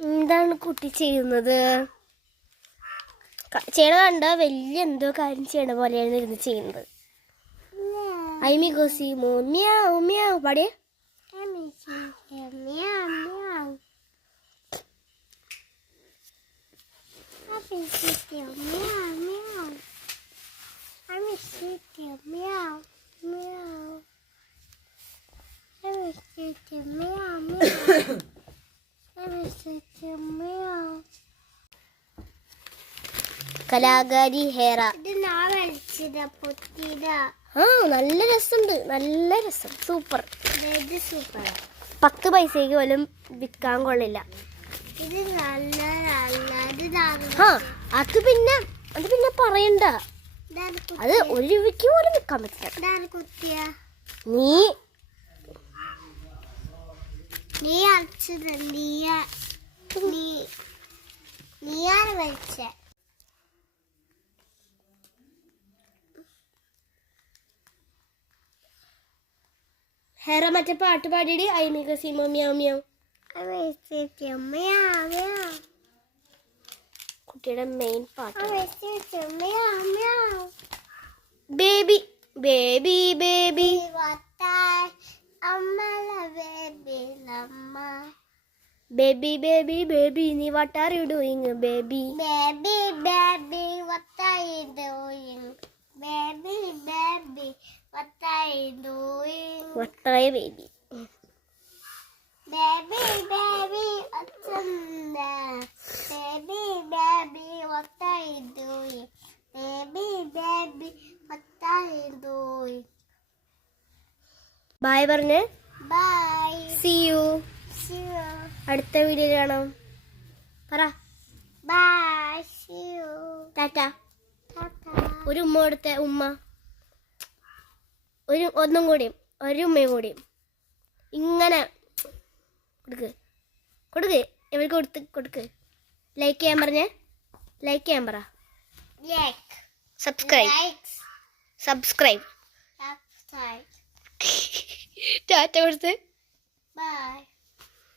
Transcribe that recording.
എന്താണ് കുട്ടി ചെയ്യുന്നത്? ചെയ്യണ കണ്ട വലിയ എന്തോ കാര്യം ചെയ്യണ പോലെയാണ് ഇരുന്ന് ചെയ്യുന്നത്. ഐമി ഗോസി മ്യാവ് മ്യാവ് പാടിയേ. കലാകാരി ഹേറ. നല്ല രസമുണ്ട്, നല്ല രസം, സൂപ്പർ. 10 പൈസയ്ക്ക് പോലും വിൽക്കാൻ കൊള്ളില്ല. അത് പിന്നെ പറയണ്ട, അത് 1 രൂപയ്ക്ക് പോലും വിൽക്കാൻ പറ്റില്ല. നീയാണ് വലിച്ച. ഹെറ മറ്റേ പാട്ട് പാടിയിട്ട് ഐമിക സീമോ മ്യാവ് മ്യാവ്. കുട്ടിയുടെ മെയിൻ പാട്ട്. Baby baby baby baby baby baby ni what are you doing baby baby baby what are you doing baby baby what are you doing what are you baby baby baby atanda baby baby what are you doing baby baby what are you doing bye പറഞ്ഞേ. bye see you. അടുത്ത വീഡിയോയിൽ കാണാം. പറ by, Tata. ഒരു ഉമ്മ കൊടുത്ത ഉമ്മ, ഒന്നും കൂടിയും, ഒരു ഉമ്മയും കൂടിയും ഇങ്ങനെ കൊടുക്ക് എവർക്ക് കൊടുക്ക്. ലൈക്ക് ചെയ്യാൻ പറഞ്ഞേ, ലൈക്ക് ചെയ്യാൻ പറ. സബ്സ്ക്രൈബ് ടാറ്റ കൊടുത്ത്. ബൈ.